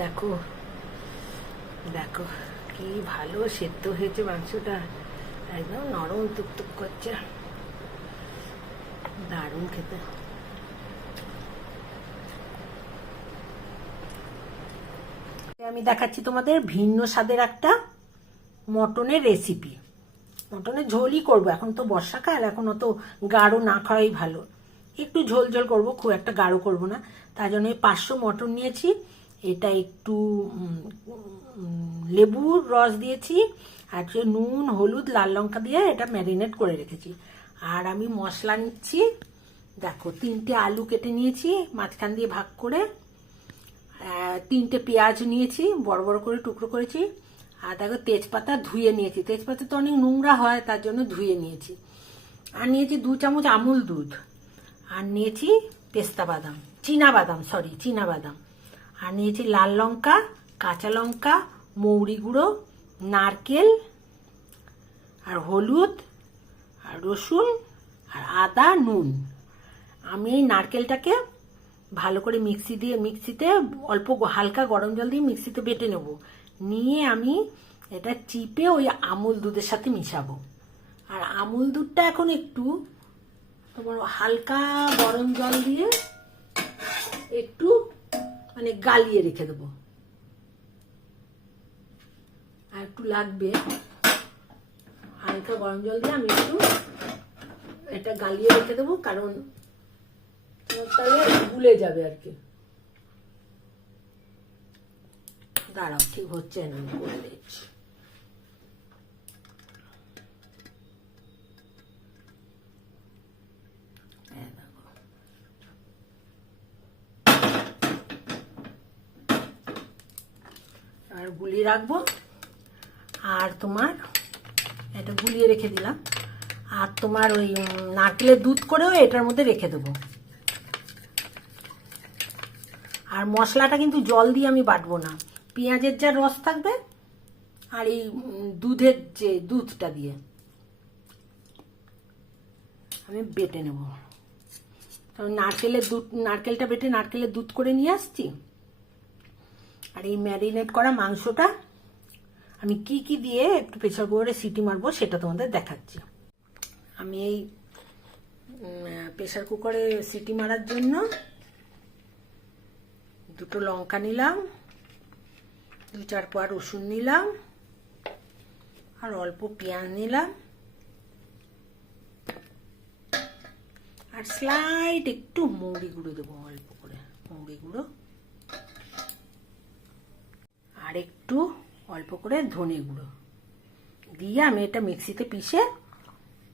দেখো দেখো কি ভালো সেদ্ধ হয়েছে মাংসটা, একদম নরম টুকটুক করছে, দারুণ খেতে। আমি দেখাচ্ছি তোমাদের ভিন্ন স্বাদের একটা মটনের রেসিপি। মটনের ঝোলই করবো, এখন তো বর্ষাকাল, এখন অত গাঢ় না খাওয়াই ভালো, একটু ঝোল ঝোল করবো, খুব একটা গাঢ় করব না। তার জন্য 500 মটন নিয়েছি। এটা একটু লেবুর রস দিয়েছি, আর নুন হলুদ লাল লঙ্কা দিয়ে এটা ম্যারিনেট করে রেখেছি। আর আমি মশলা নিচ্ছি, দেখো 3টে আলু কেটে নিয়েছি মাঝখান দিয়ে ভাগ করে, 3টে পেঁয়াজ নিয়েছি বড় বড় করে টুকরো করেছি, আর দেখো তেজপাতা ধুয়ে নিয়েছি, তেজপাতা তো অনেক নোংরা হয় তার জন্য ধুয়ে নিয়েছি। আর নিয়েছি 2 চামচ আমুল দুধ, আর নিয়েছি পেস্তা বাদাম, চীনা বাদাম, আর নিয়েছি লাল লঙ্কা, কাঁচা লঙ্কা, মৌরি গুঁড়ো, নারকেল, আর হলুদ, আর রসুন, আর আদা, নুন। আমি এই নারকেলটাকে ভালো করে মিক্সিতে অল্প হালকা গরম জল দিয়ে মিক্সিতে বেটে নেব, নিয়ে আমি এটা চিপে ওই আমুল দুধের সাথে মিশাবো। আর আমুল দুধটা এখন একটু তোমার হালকা গরম জল দিয়ে একটু মানে গালিয়ে রেখে দেবো, আর একটু লাগবে, হালকা গরম জল দিয়ে আমি একটু এটা গালিয়ে রেখে দেবো, কারণ তাহলে গুলে যাবে আর কি। দাঁড়াও, ঠিক হচ্ছে না, আমি করে দিচ্ছি। আর গুলিয়ে রাখবো, আর তোমার এটা গুলিয়ে রেখে দিলাম, আর তোমার ওই নারকেলের দুধ করেও এটার মধ্যে রেখে দেবো। আর মশলাটা কিন্তু জল দিয়ে আমি বাটবো না, পেঁয়াজের যা রস থাকবে আর এই দুধের যে দুধটা দিয়ে আমি বেটে নেব। কারণ নারকেলটা বেটে নারকেলের দুধ করে নিয়ে আসছি। আর এই ম্যারিনেট করা মাংসটা আমি কি কি দিয়ে একটু প্রেসার কুকারে সিটি মারবো সেটা তোমাদের দেখাচ্ছি। আমি এই প্রেসার কুকারে সিটি মারার জন্য 2টো লঙ্কা নিলাম, 2-4 কোয়া রসুন নিলাম, আর অল্প পেঁয়াজ নিলাম, আর স্লাইড একটু মৌরি গুঁড়ো দেবো, অল্প করে মৌরি গুঁড়ো, আর একটু অল্প করে ধনে গুঁড়ো দিয়ে আমি এটা মিক্সিতে পিষে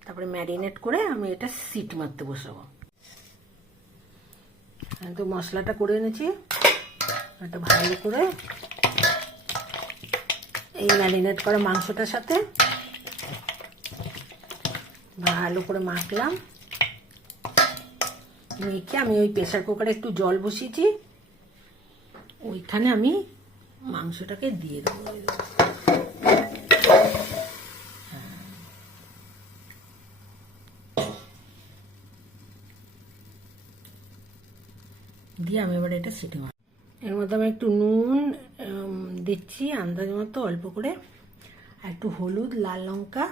তারপরে ম্যারিনেট করে আমি এটা সিটি মারতে বসাবো। তো মশলাটা করে এনেছি, এটা ভালো করে এই ম্যারিনেট করা মাংসটার সাথে ভালো করে মাখলাম। মেখে আমি ওই প্রেসার কুকারে একটু জল বসিয়েছি, ওইখানে আমি মাংসটাকে দিয়ে দেবো। দিয়ে আমি এবার এটা সিটি মারব। এর মধ্যে আমি একটু নুন দিচ্ছি আন্দাজ মতো অল্প করে, আর একটু হলুদ লাল লঙ্কা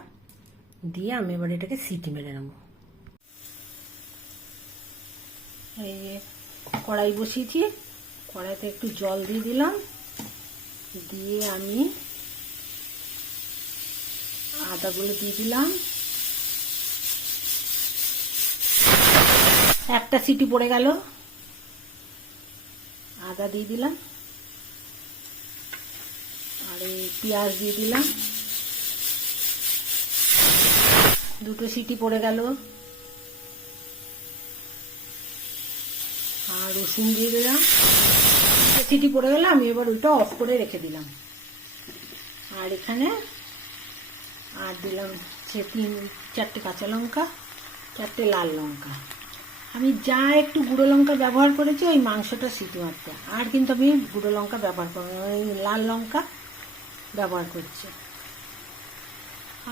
দিয়ে আমি এবার এটাকে সিটি মেরে নেব। এই যে কড়াই বসিয়েছি, কড়াইতে একটু জল দিয়ে দিলাম, দিয়ে আমি আদাগুলো দিয়ে দিলাম, একটা সিটি পড়ে গেল, আদা দিয়ে দিলাম, আর এই পেঁয়াজ দিয়ে দিলাম, 2টো সিটি পড়ে গেল, আর রসুন দিয়ে দিলাম, সিটি পড়ে গেল, আমি এবার ওইটা অফ করে রেখে দিলাম। আর এখানে আর দিলাম 4টে কাঁচা লঙ্কা, 4টে লাল লঙ্কা। আমি যা একটু গুঁড়ো লঙ্কা ব্যবহার করেছি ওই মাংসটা সিটি মারতে, আর কিন্তু আমি গুঁড়ো লঙ্কা ব্যবহার করব না, ওই লাল লঙ্কা ব্যবহার করছি।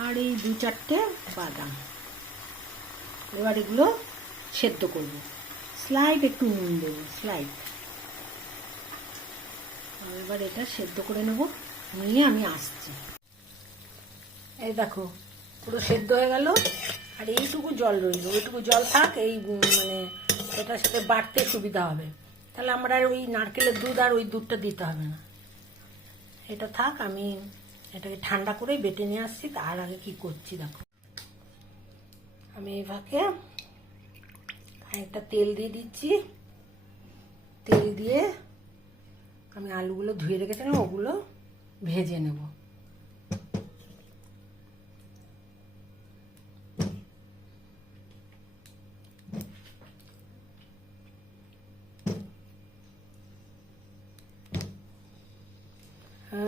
আর এই 2-4টে বাদাম, এবার এগুলো সেদ্ধ করব। স্লাইড একটু নুন দেবো, স্লাইড এবার এটা সেদ্ধ করে নেব, নিয়ে আমি আসছি। এই দেখো পুরো সেদ্ধ হয়ে গেল, আর এইটুকু জল রইল, ওইটুকু জল থাক, এই মানে এটার সাথে বাটতে সুবিধা হবে, তাহলে আমরা আর ওই নারকেলের দুধ আর ওই দুধটা দিতে হবে না। এটা থাক, আমি এটাকে ঠান্ডা করে বেটে নিয়ে আসছি। তার আগে কি করছি দেখো, আমি এই ফাঁকে একটা তেল দিয়ে দিচ্ছি। তেল দিয়ে আমি আলুগুলো ধুয়ে রেখেছিলাম, ওগুলো ভেজে নেব।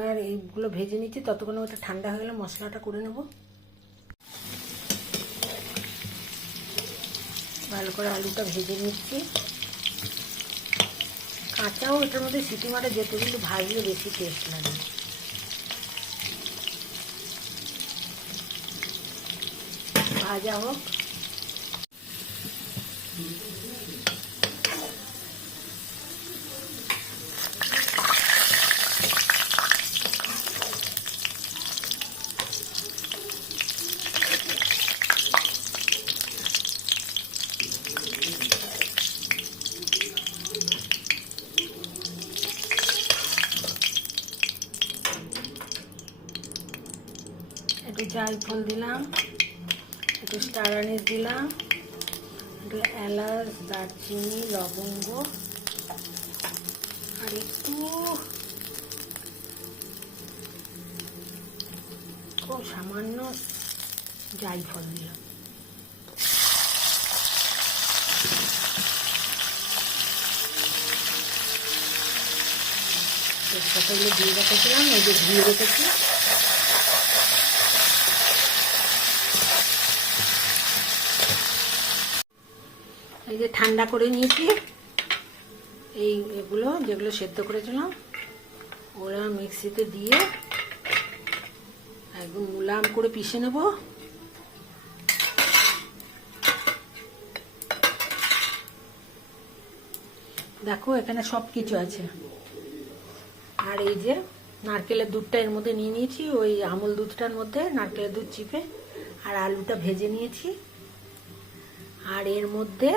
আর এইগুলো ভেজে নিচ্ছি, ততক্ষণে ওটা ঠান্ডা হয়ে গেলে মশলাটা করে নেব। ভালো করে আলুটা ভেজে নিচ্ছি, কাঁচাও এটার মধ্যে সিটি মারে যেতে, কিন্তু ভাজলে বেশি টেস্ট লাগে। ভাজা হোক। একটু জায়ফল দিলাম, একটু স্টার আনিস দিলাম, একটু এলাচ, দারচিনি, লবঙ্গ, আর একটু খুব সামান্য জায়ফল দিলাম। তেজপাতাগুলো দিয়ে রেখেছিলাম, এই যে ধুয়ে রেখেছি। এই যে ঠান্ডা করে নিয়েছি, এগুলো যেগুলো সেদ্ধ করেছিলাম ওরা মিক্সিতে দিয়ে একদম মুলায়ম করে পিষে নেব। দেখো এখানে সব কিছু আছে। আর এই যে নারকেলের দুধটা এর মধ্যে নিয়ে নিয়েছি, ওই আমুল দুধটার মধ্যে নারকেলের দুধ চিপে, আর আলুটা ভেজে নিয়েছি। আর এর মধ্যে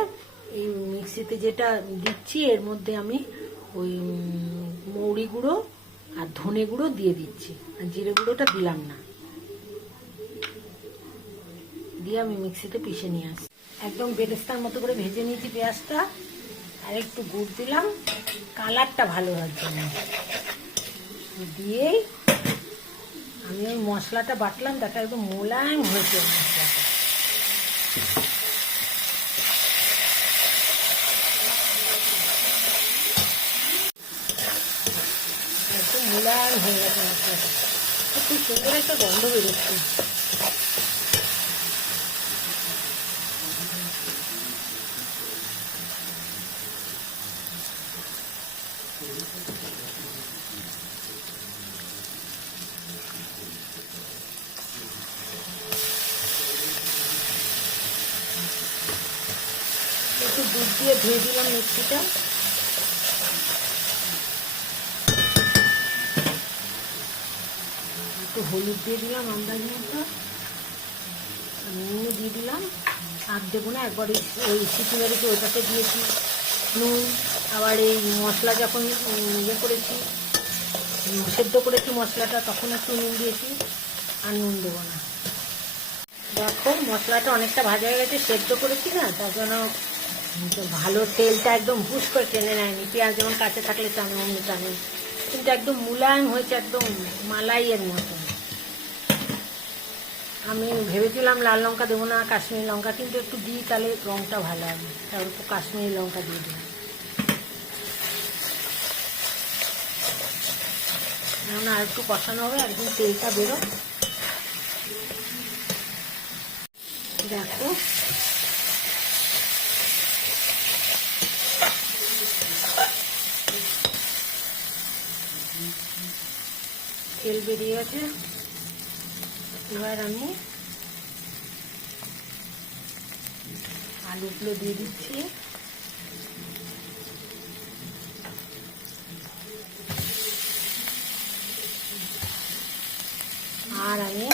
এই মিক্সিতে যেটা দিচ্ছি, এর মধ্যে আমি ওই মৌরি গুঁড়ো আর ধনে গুঁড়ো দিয়ে দিচ্ছি, আর জিরে গুঁড়োটা দিলাম না, দিয়ে আমি মিক্সিতে পিষে নিয়ে আসি। একদম বেরেস্তার মতো করে ভেজে নিয়েছি পেঁয়াজটা, আর একটু গুড় দিলাম কালারটা ভালো হওয়ার জন্য। দিয়েই আমি ওই মশলাটা বাটলাম, তাতে একদম মোলায়েম হয়েছে মশলাটা। একদম মোলায়েম হয়ে গেছে মশলাটা, খুব সুন্দর একটা গন্ধ বেরোচ্ছে। একটু দুধ দিয়ে ধুয়ে দিলাম মিক্সিটা। একটু হলুদ দিয়ে দিলাম আন্দাজ মতো, নুনও দিয়ে দিলাম। আর দেবো না, একবার ওই সিটি মেরেছি ওটাতে দিয়েছি নুন, আবার এই মশলা যখন ইয়ে করেছি, সেদ্ধ করেছি মশলাটা, তখন একটু নুন দিয়েছি, আর নুন দেবো না। দেখো মশলাটা অনেকটা ভাজা হয়ে গেছে, সেদ্ধ করেছি না, তার জন্য ভালো তেলটা একদম হুশ করে টেনে নেয়নি। পেঁয়াজ যেমন কাঁচা থাকলে টানে, অমনি টানে, কিন্তু একদম মুলায়ম হয়েছে, একদম মালাইয়ের মতো। আমি ভেবেছিলাম লাল লঙ্কা দেবো না, কাশ্মীরি লঙ্কা, কিন্তু একটু দিই তাহলে রঙটা ভালো হবে, তারপর একটু কাশ্মীরি লঙ্কা দিয়ে দিই। এখন আর একটু কষানো হবে, একদম তেলটা বেরো। দেখো তেল বেরিয়ে গেছে। এবার আমি আলুগুলো দিয়ে দিচ্ছি। আর আমি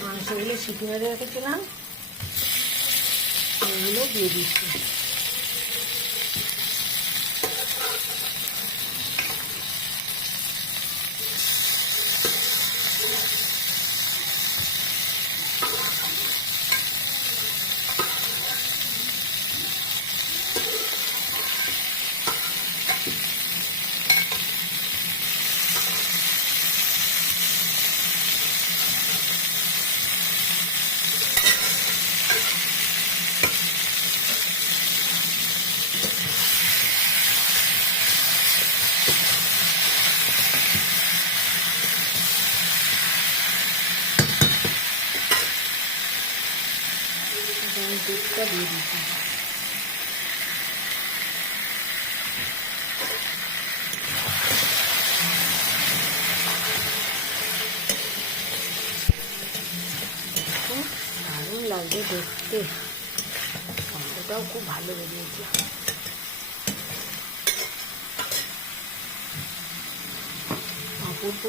মাংসগুলো সিটি মেরে রেখেছিলাম, এগুলো দিয়ে দিচ্ছি। দুধটা দিয়ে দিচ্ছি। দারুণ লাগবে দেখতে, গন্ধটাও খুব ভালো বেরিয়েছে। অপূর্ব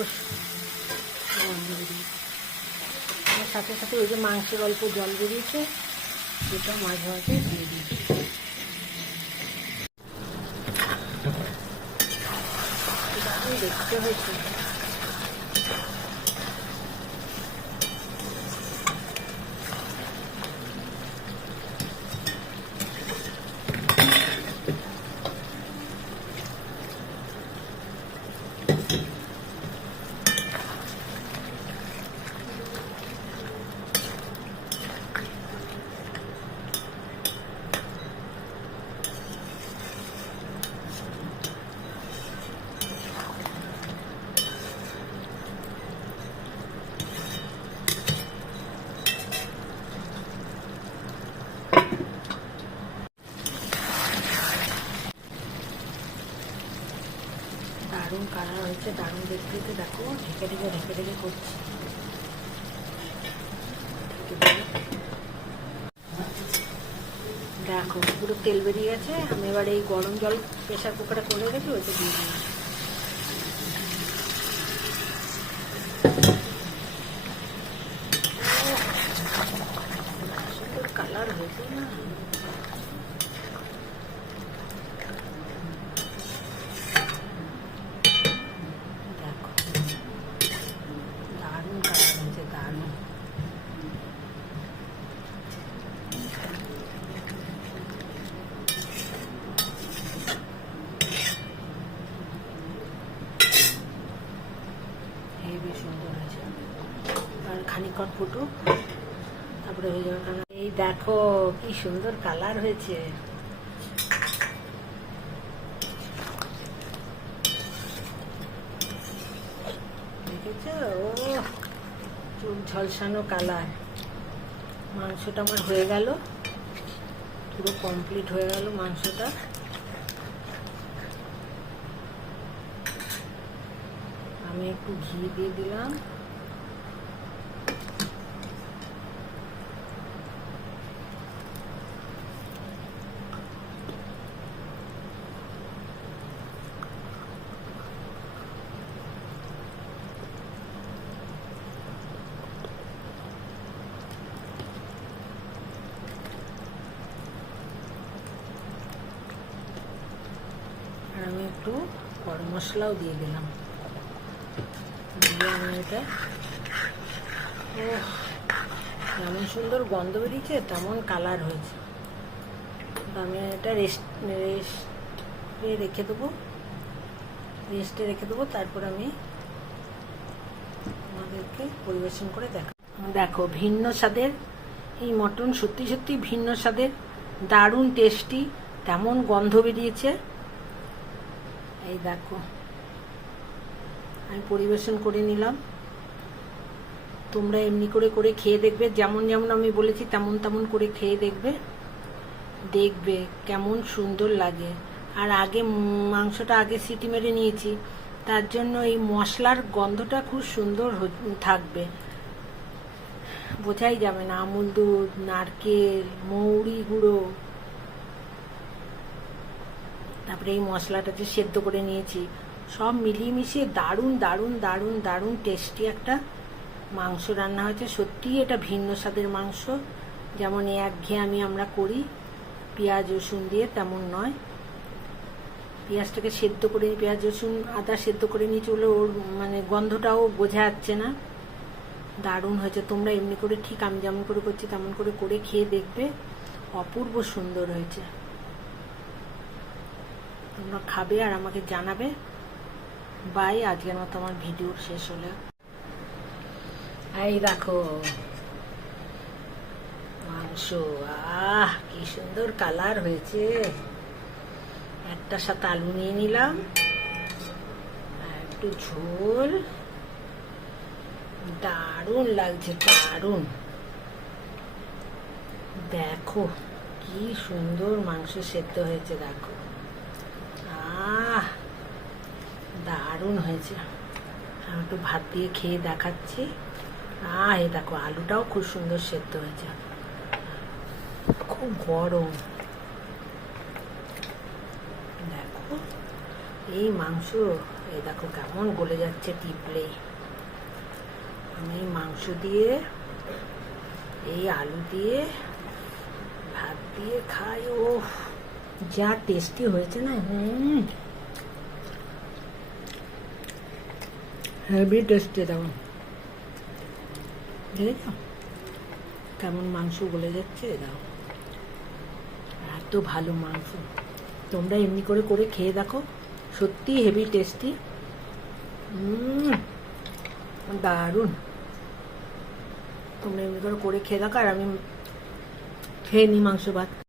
গন্ধ বেরিয়েছে। সাথে সাথে ওই যে মাংসের অল্প জল বেরিয়েছে, সেটা মাঝে মাঝে দিয়ে দিচ্ছি। দেখতে হয়েছে। দারুণ কালার হয়েছে, দারুণ দেখতে। দেখো ঢেকে ঢেকে করছি। দেখো পুরো তেল বেরিয়ে গেছে। আমি এবার এই গরম জল প্রেশার কুকারে করে রেখে ওইটা দিয়ে দিই। সুন্দর কালার হয়েছে না? হেবি সুন্দর হয়েছে। আর খানিকক্ষণ ফুটুক, তারপরে হয়ে যাবে। কালার এই দেখো কি সুন্দর কালার হয়েছে। দেখেছো? ও চুল ঝলসানো কালার। মাংসটা আমার হয়ে গেল, পুরো কমপ্লিট হয়ে গেল মাংসটা। আমি একটু ঘি দিয়ে দিলাম। আর আমি একটু গরম মশলাও দিয়ে দিলাম। এটা যেমন সুন্দর গন্ধ বেরিয়েছে তেমন কালার হয়েছে। আমি এটা রেস্টে রেখে দেবো। তারপর আমি আমাদেরকে পরিবেশন করে দেখো ভিন্ন স্বাদের এই মটন, সত্যি সত্যি ভিন্ন স্বাদের, দারুণ টেস্টি, তেমন গন্ধ বেরিয়েছে। এই দেখো আমি পরিবেশন করে নিলাম। তোমরা এমনি করে খেয়ে দেখবে, যেমন যেমন আমি বলেছি তেমন করে খেয়ে দেখবে কেমন সুন্দর লাগে। আর আগে মাংসটা সিটি মেরে নিয়েছি, তার জন্য এই মশলার গন্ধটা খুব সুন্দর থাকবে, বোঝাই যাবে না। আমুল দুধ, নারকেল, মৌরি গুঁড়ো, তারপরে এই মশলাটা যে সেদ্ধ করে নিয়েছি সব মিলিয়ে মিশিয়ে দারুণ দারুণ দারুণ দারুণ টেস্টি একটা মাংস রান্না হয়েছে। সত্যিই এটা ভিন্ন স্বাদের মাংস, যেমন একঘেয়েমি আমরা করি পেঁয়াজ রসুন দিয়ে, তেমন নয়। পেঁয়াজটাকে সেদ্ধ করে, পেঁয়াজ রসুন আদা সেদ্ধ করে নিয়েছি বলে ওর মানে গন্ধটাও বোঝা যাচ্ছে না। দারুণ হয়েছে। তোমরা এমনি করে ঠিক আমি যেমন করে করছি তেমন করে করে খেয়ে দেখবে, অপূর্ব সুন্দর হয়েছে। তোমরা খাবে আর আমাকে জানাবে। বাই, আজকের মতো আমার ভিডিও শেষ হলো। এই দেখো মাংস, কি সুন্দর কালার হয়েছে। একটা সাথে আলু নিয়ে নিলাম, একটু ঝোল, দারুণ লাগছে, দারুণ। দেখো কি সুন্দর মাংস সেদ্ধ হয়েছে, দেখো দারুণ হয়েছে। আমি একটু ভাত দিয়ে খেয়ে দেখাচ্ছি। এই দেখো আলুটাও খুব সুন্দর সেদ্ধ হয়েছে, খুব গরম। দেখো এই মাংস, এই দেখো কেমন গলে যাচ্ছে টিপলে। আমি এই মাংস দিয়ে, এই আলু দিয়ে, ভাত দিয়ে খাই, ও যা টেস্টি হয়েছে না। Heavy tasty. দেখো দেখেছ কেমন মাংস গলে যাচ্ছে, দেখো এত ভালো মাংস। তোমরা এমনি করে করে খেয়ে দেখো, সত্যি হেভি টেস্টি, দারুণ। তোমরা এমনি করে করে খেয়ে দেখো, আর আমি খেয়ে নিই মাংস ভাত।